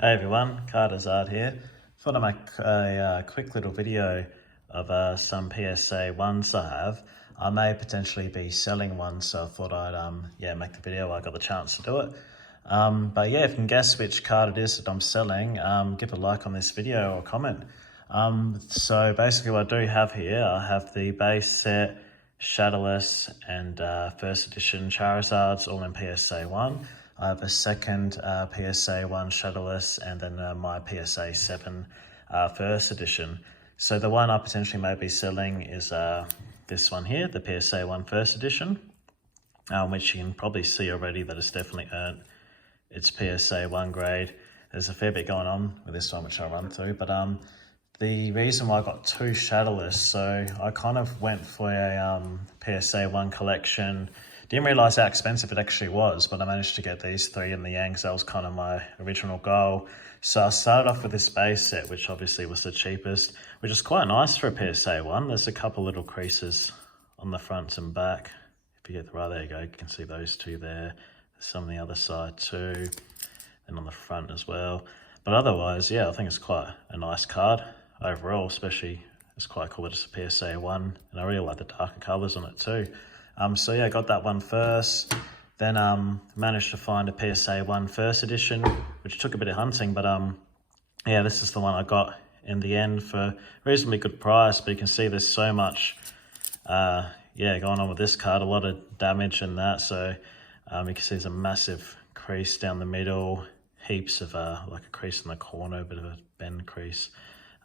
Hey everyone, Charizard here. Thought I'd make a quick little video of some PSA ones I have. I may potentially be selling one, so I thought I'd make the video while I got the chance to do it. But yeah, if you can guess which card it is that I'm selling, give a like on this video or comment. So basically what I do have here, I have the base set, Shadowless and first edition Charizards all in PSA 1. I have a second PSA 1 Shadowless and then my PSA 7 first edition. So the one I potentially may be selling is this one here, the PSA 1 first edition, which you can probably see already that it's definitely earned its PSA 1 grade. There's a fair bit going on with this one, which I'll run through, but the reason why I got two Shadowless, so I kind of went for a PSA 1 collection. Didn't realise how expensive it actually was, but I managed to get these three in the end because that was kind of my original goal. So I started off with this base set, which obviously was the cheapest, which is quite nice for a PSA 1. There's a couple little creases on the front and back. If you get the right, there you go, you can see those two there. There's some on the other side too, and on the front as well. But otherwise, yeah, I think it's quite a nice card overall, especially it's quite cool that it's a PSA 1, and I really like the darker colours on it too. So yeah, I got that one first, then managed to find a PSA 1 first edition, which took a bit of hunting, but yeah, this is the one I got in the end for a reasonably good price. But you can see there's so much going on with this card, a lot of damage and that. So you can see there's a massive crease down the middle, heaps of like a crease in the corner, a bit of a bend crease.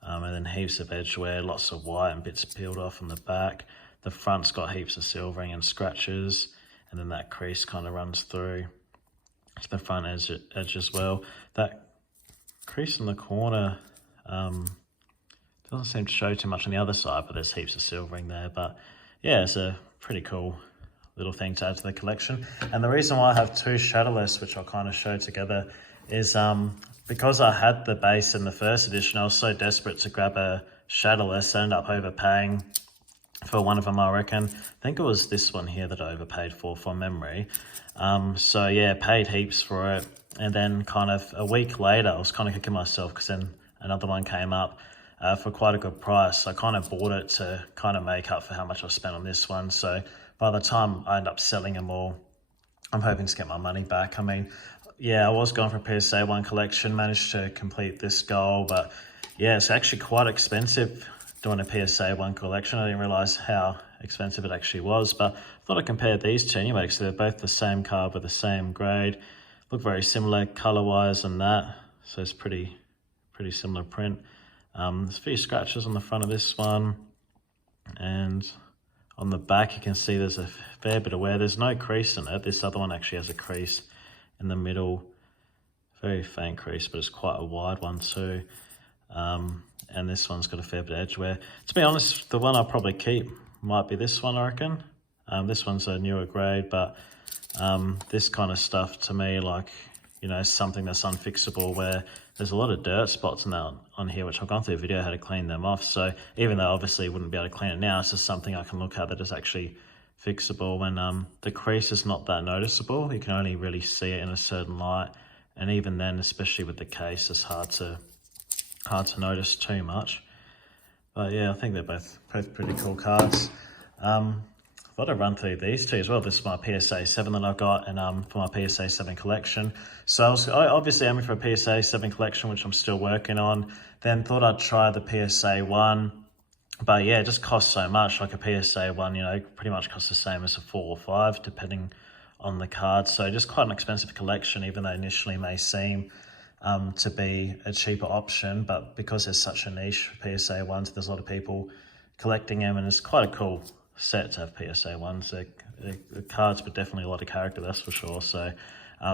And then heaps of edge wear, lots of white and bits peeled off on the back. The front's got heaps of silvering and scratches, and then that crease kind of runs through to the front edge as well. That crease in the corner doesn't seem to show too much on the other side, but there's heaps of silvering there. But yeah, it's a pretty cool little thing to add to the collection. And the reason why I have two Shadowless, which I'll kind of show together, is because I had the base in the first edition, I was so desperate to grab a Shadowless, I ended up overpaying for one of them, I reckon. I think it was this one here that I overpaid for from memory. So yeah, paid heaps for it. And then kind of a week later, I was kind of kicking myself because then another one came up for quite a good price. I kind of bought it to kind of make up for how much I spent on this one. So by the time I end up selling them all, I'm hoping to get my money back. I mean, yeah, I was going for a PSA 1 collection, managed to complete this goal, but yeah, it's actually quite expensive doing a PSA 1 collection. I didn't realise how expensive it actually was, but I thought I'd compare these two anyway, because they're both the same card with the same grade. Look very similar colour-wise and that, so it's pretty similar print. There's a few scratches on the front of this one, and on the back you can see there's a fair bit of wear. There's no crease in it. This other one actually has a crease in the middle, very faint crease, but it's quite a wide one too. And this one's got a fair bit of edge wear. To be honest, the one I'll probably keep might be this one, I reckon. This one's a newer grade, but this kind of stuff to me, like, you know, something that's unfixable, where there's a lot of dirt spots on here, which I've gone through a video how to clean them off. So even though obviously wouldn't be able to clean it now, it's just something I can look at that is actually fixable. When the crease is not that noticeable, you can only really see it in a certain light, and even then, especially with the case, it's hard to notice too much. But yeah, I think they're both pretty cool cards. I thought I'd run through these two as well. This is my PSA 7 that I've got, and for my PSA 7 collection. So I obviously aiming for a PSA 7 collection, which I'm still working on. Then thought I'd try the PSA 1. But yeah, it just costs so much. Like a PSA 1, you know, pretty much costs the same as a 4 or 5, depending on the card. So just quite an expensive collection, even though initially may seem to be a cheaper option. But because there's such a niche for PSA 1s, there's a lot of people collecting them, and it's quite a cool set to have PSA 1s. The cards, but definitely a lot of character, that's for sure. So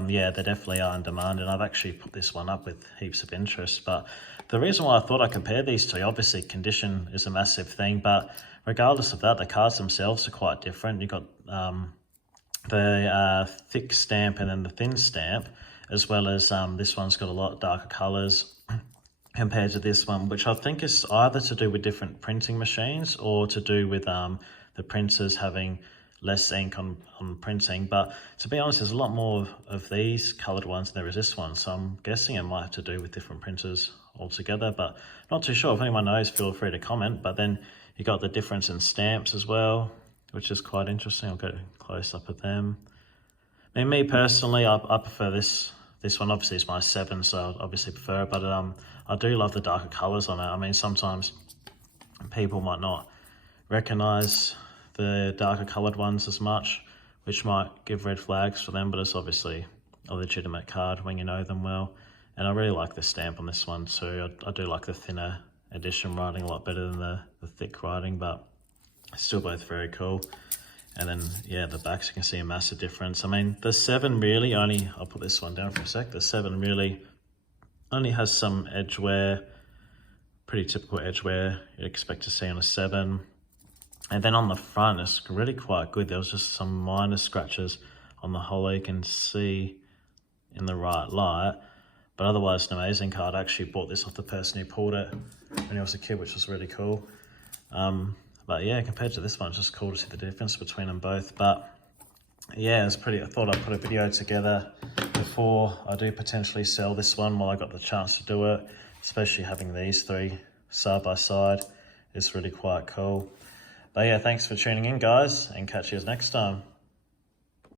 yeah, they definitely are in demand, and I've actually put this one up with heaps of interest. But the reason why I thought I'd compare these two, obviously condition is a massive thing, but regardless of that, the cards themselves are quite different. You've got the thick stamp and then the thin stamp, as well as this one's got a lot darker colours compared to this one, which I think is either to do with different printing machines or to do with the printers having less ink on printing. But to be honest, there's a lot more of these coloured ones than there is this one, so I'm guessing it might have to do with different printers altogether, but not too sure. If anyone knows, feel free to comment. But then you got the difference in stamps as well, which is quite interesting. I'll go close up at them. I mean, me personally, I prefer this one. Obviously it's my 7, so I obviously prefer it, but I do love the darker colours on it. I mean, sometimes people might not recognise the darker coloured ones as much, which might give red flags for them, but it's obviously a legitimate card when you know them well. And I really like the stamp on this one too. I do like the thinner edition writing a lot better than the thick writing, but still both very cool. And then, yeah, the backs, you can see a massive difference. I mean, the 7 really only, I'll put this one down for a sec, the 7 really only has some edge wear, pretty typical edge wear you'd expect to see on a 7. And then on the front, it's really quite good. There was just some minor scratches on the hollow you can see in the right light. But otherwise, an amazing card. I actually bought this off the person who pulled it when he was a kid, which was really cool. But yeah, compared to this one, it's just cool to see the difference between them both. But yeah, it's pretty, I thought I'd put a video together before I do potentially sell this one while I got the chance to do it. Especially having these 3 side by side is really quite cool. But yeah, thanks for tuning in, guys, and catch you next time.